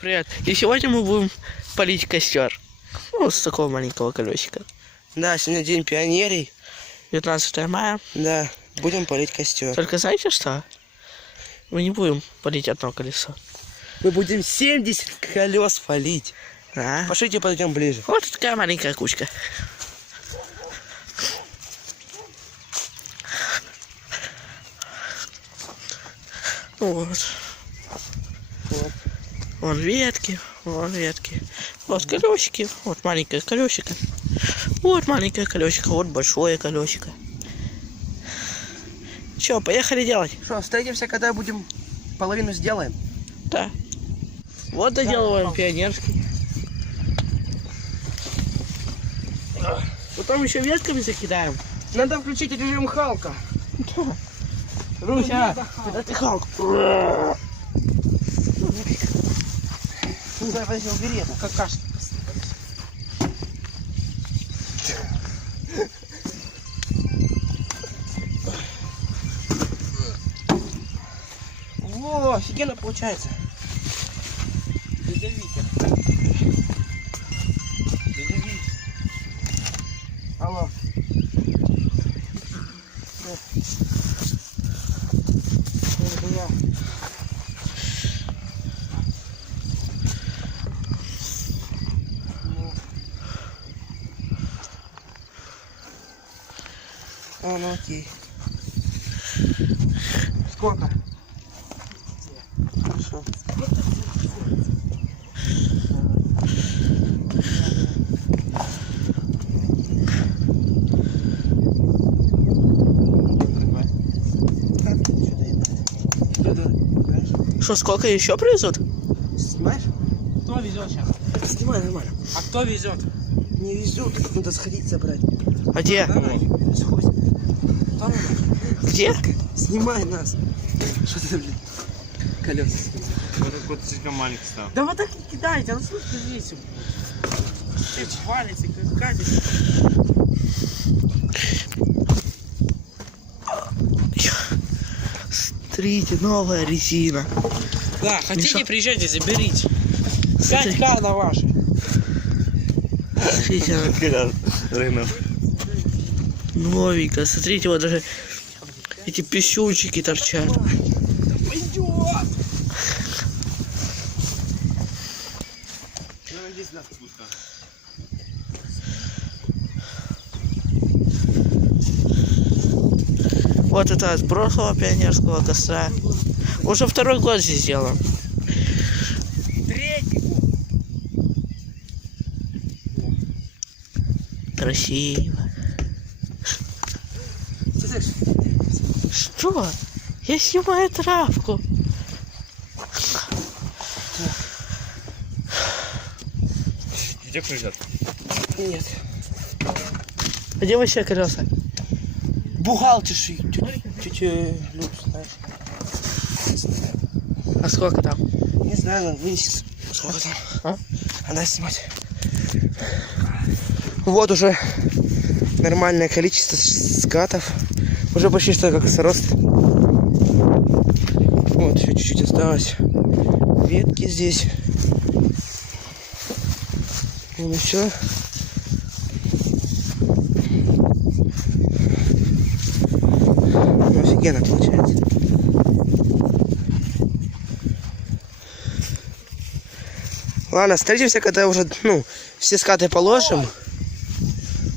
Привет. И сегодня мы будем полить костер. Вот с такого маленького колесика. Да, сегодня день пионерий. 19 мая. Да, будем полить костер. Только знаете что? Мы не будем полить одно колесо. Мы будем 70 колес полить. Да. Пошлите, подойдем ближе. Вот такая маленькая кучка. Вот. Вот. Вон ветки, вон ветки. Вот колесики, вот маленькое колесико. Вот маленькое колесико, вот большое колесико. Че, поехали делать? Что, встретимся, когда будем половину сделаем? Да. Вот доделываем пионерский. Потом еще ветками закидаем. Надо включить режим Халка. Руся, это ты Халк. Ну, давай, подожди, убери это. Какашка. Во, офигенно получается. Дядя Витя. Дядя Витя. Алло. А, ну окей. Сколько? Хорошо. Что, сколько еще привезут? Снимаешь? Кто везет сейчас? Снимай нормально. А кто везет? Не везут, надо сходить забрать. А где? Сходь. Там Где? снимай нас. Что ты, блин? Колеса снимай. Вот какой-то слишком маленький стал. Да вот так не кидайте, он слушай весит. Ты валится, как катится. Смотрите, новая резина. Да, хотите, Миша. приезжайте, заберите. Смотри. 5К на ваши. Смотрите, она новенькая. Смотрите, вот даже эти писюнчики торчат. Пойдет. Здесь нас пусто. Вот это от прошлого пионерского костра. Уже второй год здесь делаем. Третий. Красиво. Что? Я снимаю травку. Где приезжат? Нет. А где вообще колеса? Бухгалтерши. Тетя Люд, знаешь. А сколько там? Не знаю, надо вынести. Сколько там? А? Она снимать. Вот уже нормальное количество скатов. Уже почти что как срост. Вот еще чуть-чуть осталось. Ветки здесь. Ну все. Ну, офигенно получается. Ладно, встретимся, когда уже, все скаты положим.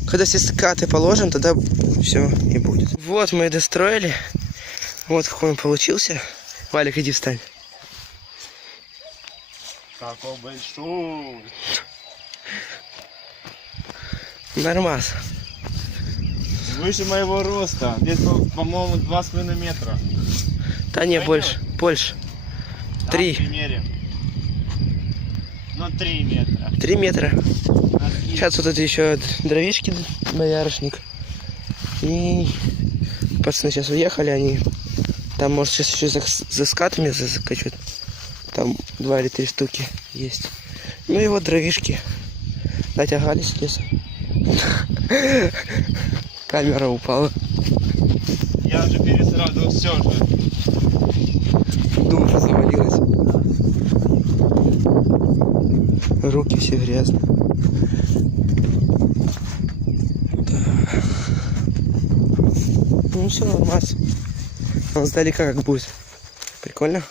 Когда все скаты положим, тогда все и будет. Вот мы и достроили. Вот какой он получился. Валик, иди встань. Какой большой. Нормас. Выше моего роста. Здесь, по-моему, 2,5 метра. Да не, Пойдёт? больше. Больше. Да, 3. в примере. Ну, 3 метра. 3 метра. Отлично. Сейчас вот это еще дровишки боярышник. И пацаны сейчас уехали, они там, может, сейчас еще за скатами закачут. Там 2 или 3 штуки есть. Ну и вот дровишки. Натягались с леса. Камера упала. Я уже пересразу все же. Думаю, что завалилось. Руки все грязные. Да. Ну все, нормально. Он сдалека как будет. Прикольно.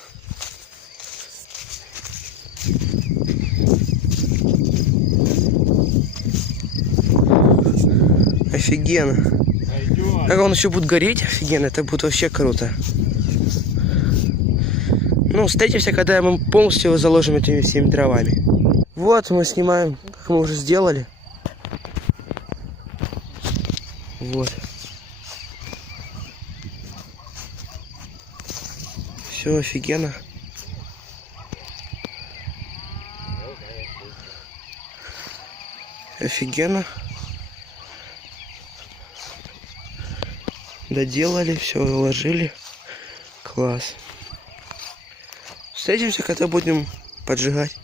Офигенно. Пойдем. Как он еще будет гореть, офигенно, это будет вообще круто. Ну, встретимся, когда мы полностью его заложим этими всеми дровами. Вот мы снимаем, как мы уже сделали. Вот. Все офигенно. Офигенно. Доделали, все уложили. Класс. Встретимся, когда будем поджигать.